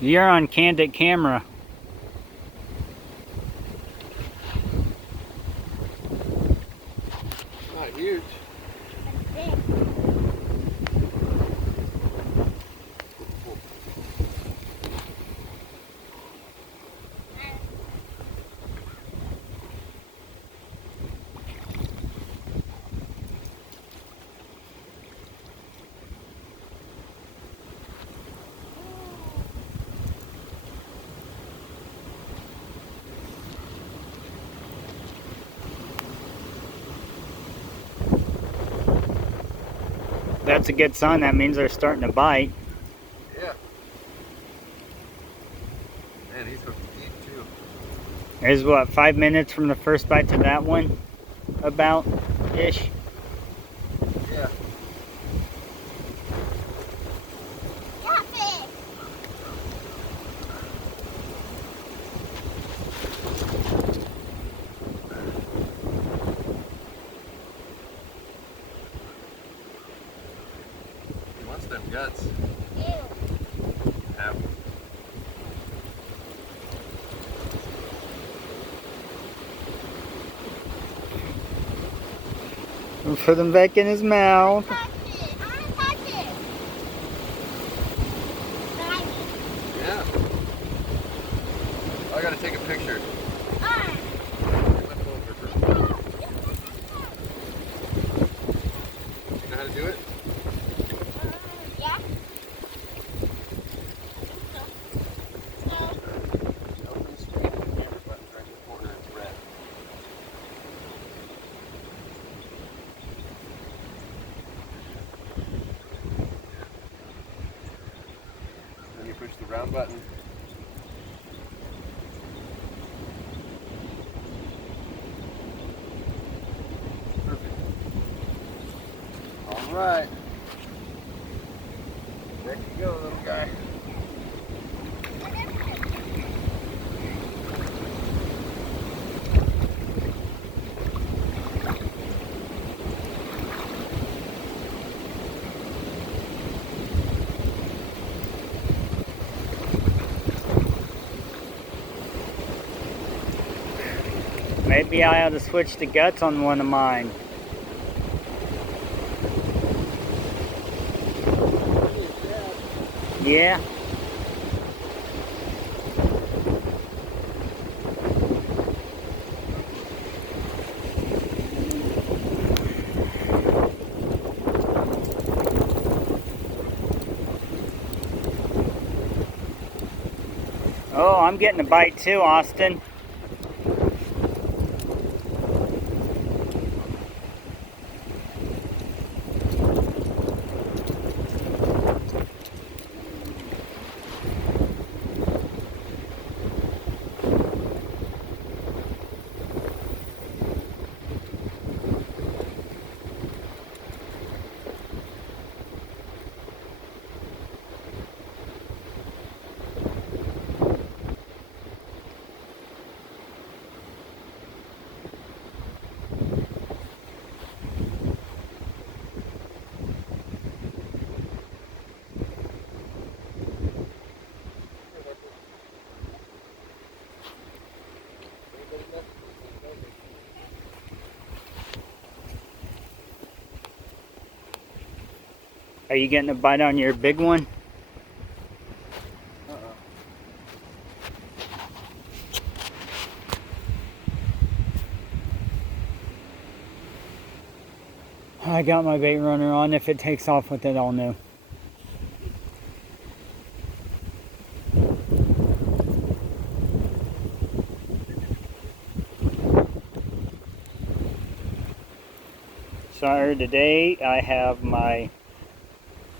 You're on candid camera. Not huge. That's a good sign. That means they're starting to bite. Yeah. Man, he's hooked deep too. There's what, 5 minutes from the first bite to that one? About-ish. Yeah. He wants them guts. Have We'll put them back in his mouth. Yeah. I gotta take a picture. Get my phone for first. You know how to do it? Open the screen and the camera button right in the corner. It's red. Then you push the round button. Perfect. All right. There you go, little guy. Maybe I ought to switch the guts on one of mine. Yeah. Oh, I'm getting a bite too, Austin. Are you getting a bite on your big one? I got my bait runner on. If it takes off with it, I'll know. So today I have my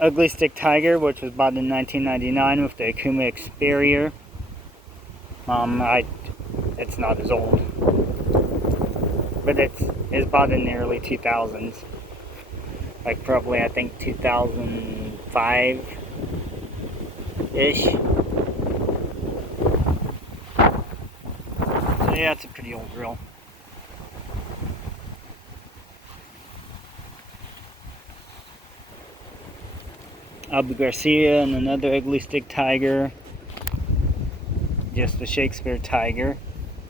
Ugly Stick Tiger, which was bought in 1999 with the Okuma Experior. It's not as old, but it's bought in the early 2000s, like probably I think 2005-ish. So yeah, it's a pretty old reel. Abu Garcia and another Ugly Stick Tiger. just the Shakespeare Tiger.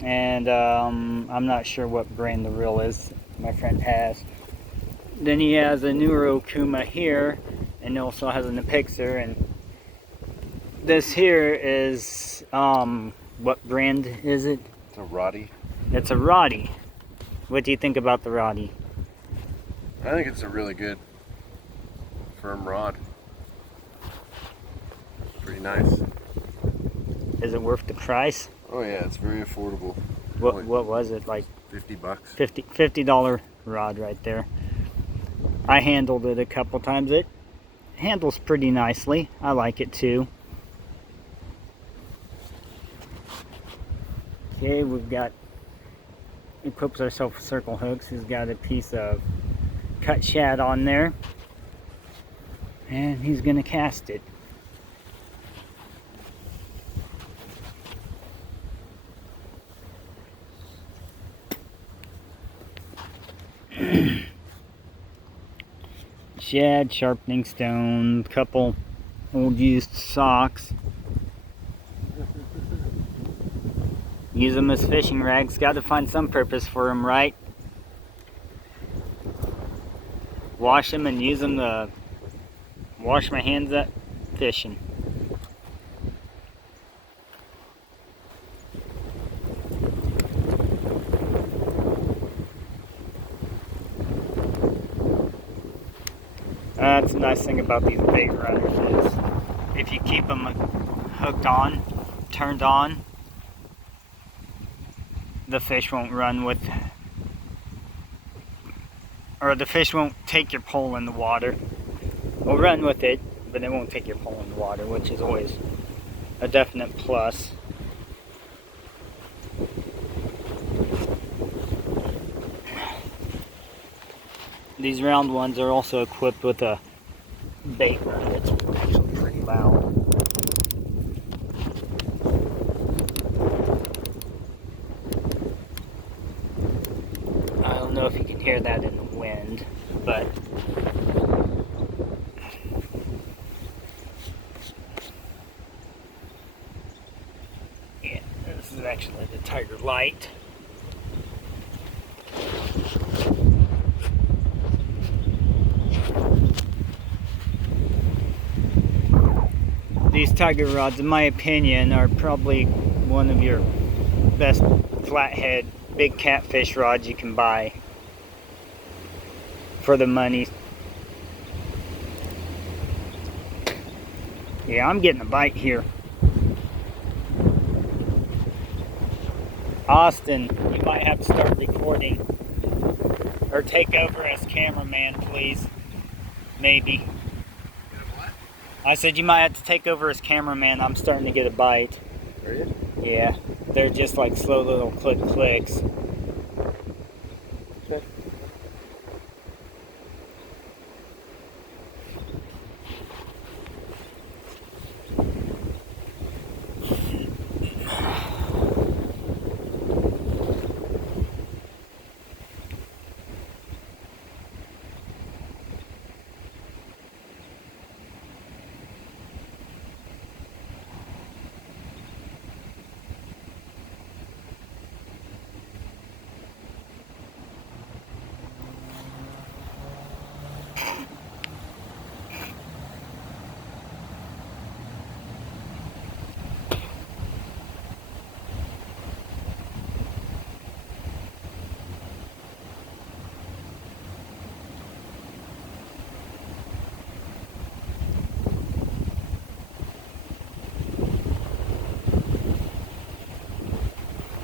And I'm not sure what brand the reel is my friend has. Then he has a newer Okuma here, and also has an Apixer. And this here is, what brand is it? It's a Roddy. It's a Roddy. What do you think about the Roddy? I think it's a really good firm rod. Pretty nice. Is it worth the price? Oh yeah, it's very affordable. What was it, like $50. $50 rod right there. I handled it a couple times. It handles pretty nicely. I like it too. Okay, we've got, equips ourselves with circle hooks. He's got a piece of cut shad on there, and he's gonna cast it. Shad, sharpening stone, couple old used socks. Use them as fishing rags. Got to find some purpose for them, right? Wash them and use them to wash my hands up fishing. That's the nice thing about these bait runners is if you keep them hooked on, turned on, the fish won't run with, or the fish won't take your pole in the water. Will run with it, but it won't take your pole in the water, which is always a definite plus. These round ones are also equipped with a bait run that's actually pretty loud. I don't know if you can hear that in the wind, but yeah, this is actually the Tiger Light. These Tiger rods, in my opinion, are probably one of your best flathead big catfish rods you can buy for the money. Yeah, I'm getting a bite here. Austin, you might have to start recording or take over as cameraman, please. Maybe. I said you might have to take over as cameraman. I'm starting to get a bite. Are you? Yeah, they're just like slow little clicks. Okay.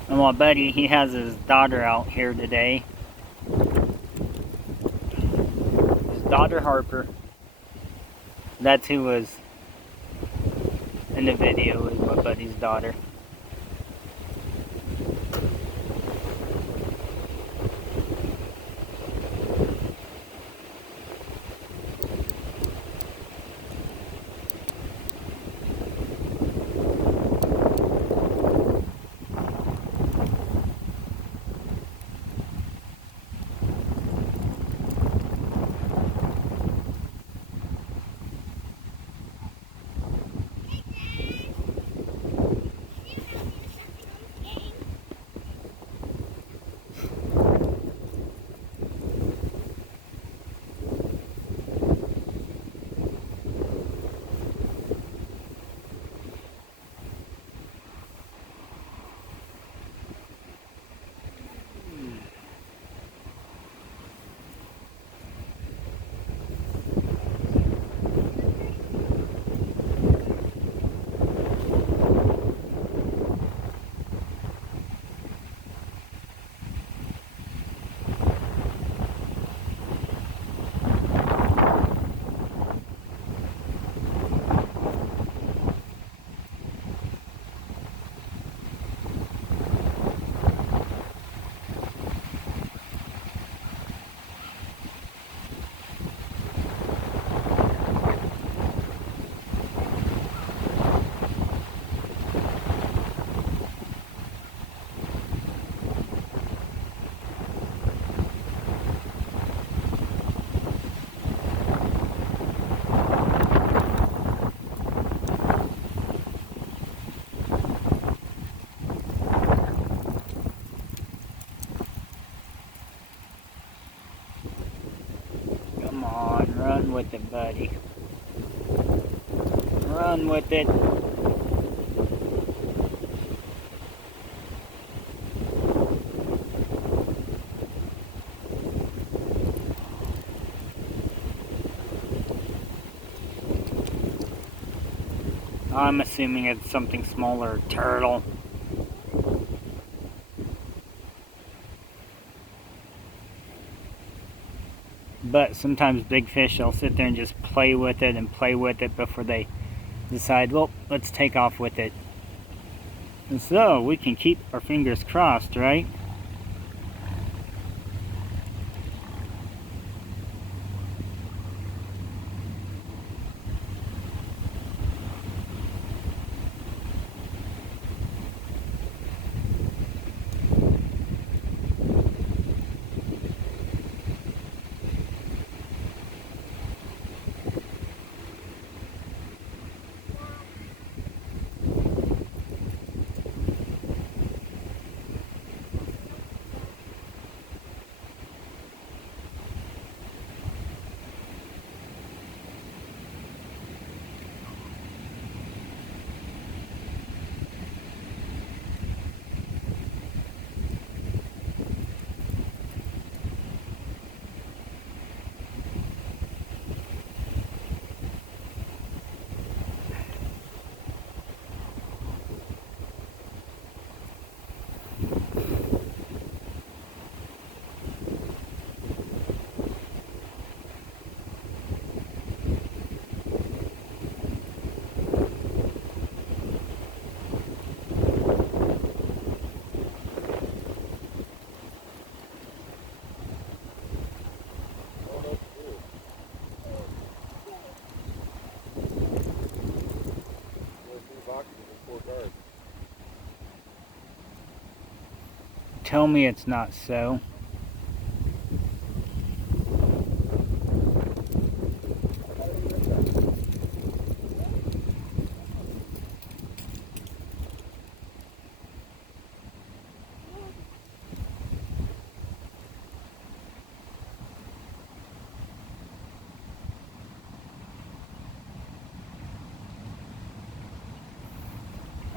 And my buddy, he has his daughter out here today. His daughter Harper. That's who was in the video, is my buddy's daughter. Run with it, buddy. Run with it. I'm assuming it's something smaller, turtle. But sometimes big fish will sit there and just play with it and play with it before they decide, well, let's take off with it. And so we can keep our fingers crossed, right? Tell me it's not so.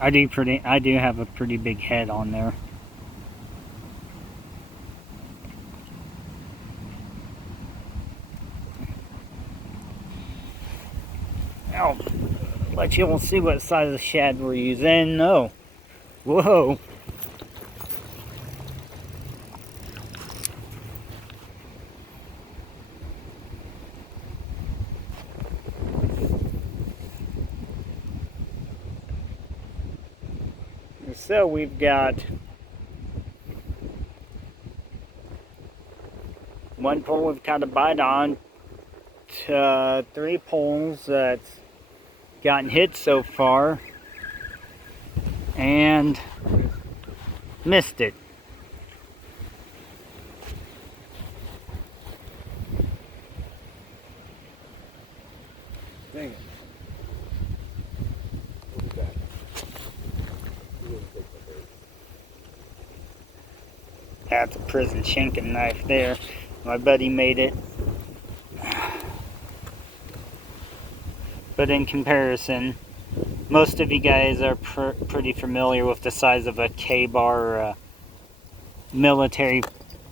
I do have a pretty big head on there. Now, let you all see what size of shad we're using. No. Whoa. So we've got one pole we've got a bite on, 3 poles that's gotten hit so far, and missed it. Dang it. We'll be back. That's a prison shanking knife there. My buddy made it. But in comparison, most of you guys are pretty familiar with the size of a K-bar or a military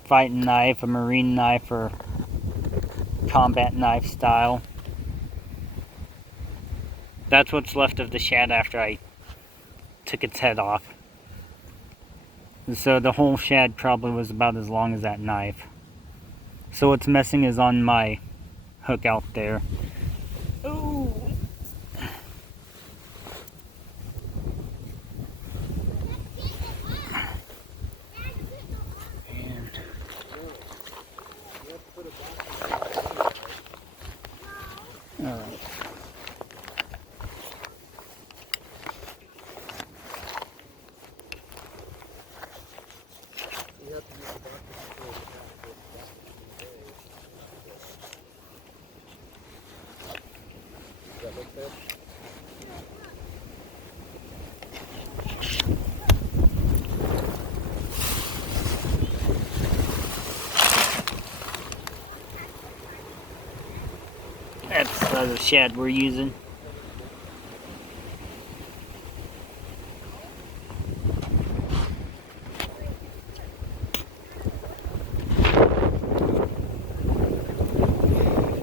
fighting knife, a marine knife, or combat knife style. That's what's left of the shad after I took its head off. So the whole shad probably was about as long as that knife. So what's missing is on my hook out there. Ooh. Alright. That's the shed we're using.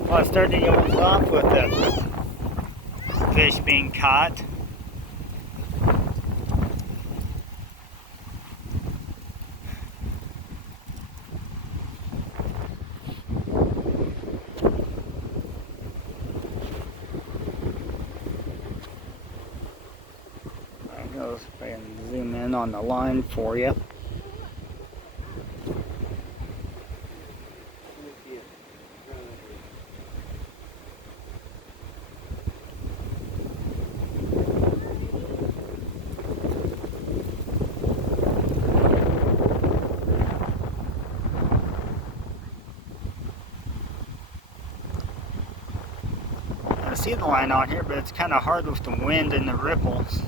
Well, I started the ones off with the fish being caught. I'll see if I can zoom in on the line for you. I see the line on here, but it's kind of hard with the wind and the ripples.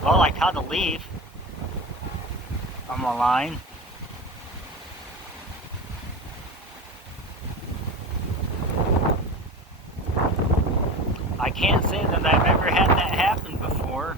Well, I caught a leaf on the line. I can't say that I've ever had that happen before.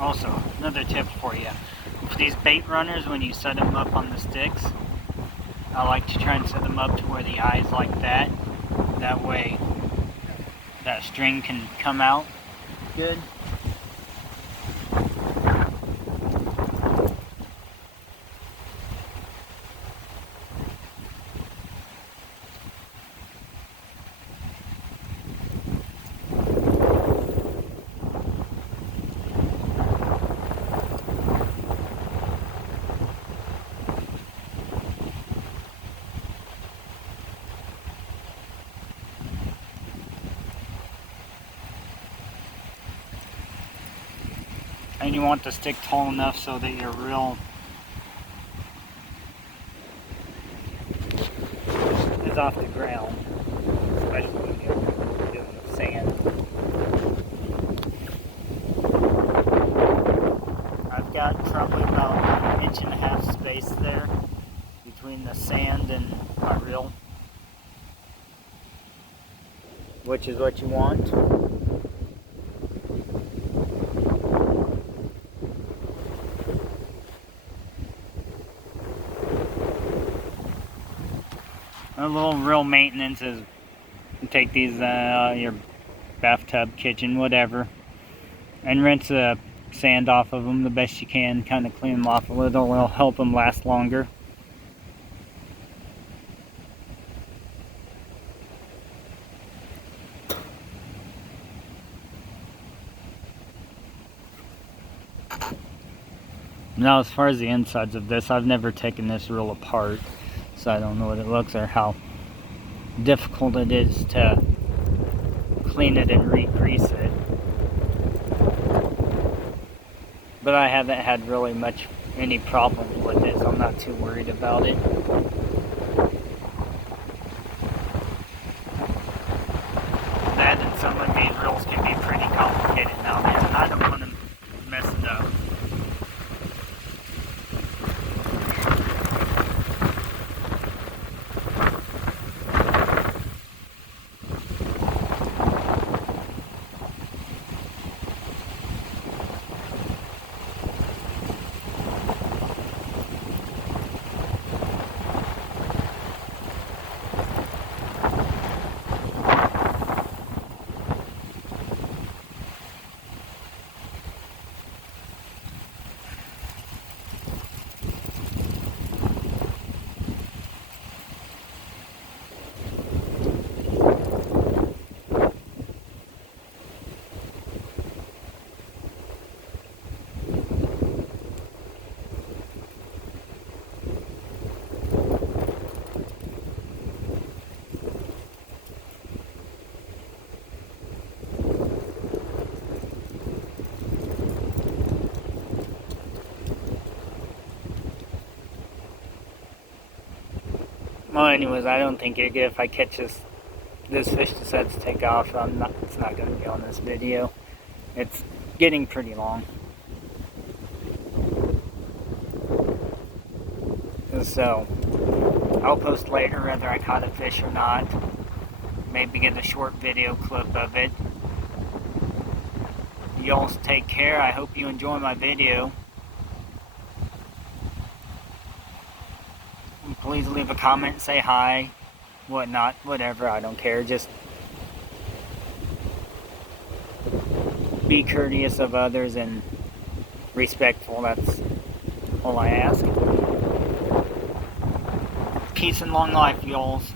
Also, another tip for you. For these bait runners, when you set them up on the sticks, I like to try and set them up to where the eye's like that. That way, that string can come out good. And you want the stick tall enough so that your reel is off the ground, especially when you're doing the sand. I've got probably about 1.5 inch space there between the sand and my reel, which is what you want. A little real maintenance is take these your bathtub, kitchen, whatever, and rinse the sand off of them the best you can. Kind of clean them off a little. It'll help them last longer. Now, as far as the insides of this, I've never taken this reel apart, so I don't know what it looks or how difficult it is to clean it and re-grease it. But I haven't had really any problem with it, so I'm not too worried about it. That and some of these reels can be pretty complicated nowadays, and I don't want to mess it up. Well, anyways, I don't think you're good if I catch this fish decides to take off. It's not going to be on this video. It's getting pretty long. So, I'll post later whether I caught a fish or not. Maybe get a short video clip of it. You all take care. I hope you enjoy my video. Please leave a comment, say hi, whatnot, whatever, I don't care. Just be courteous of others and respectful. That's all I ask. Peace and long life, y'alls.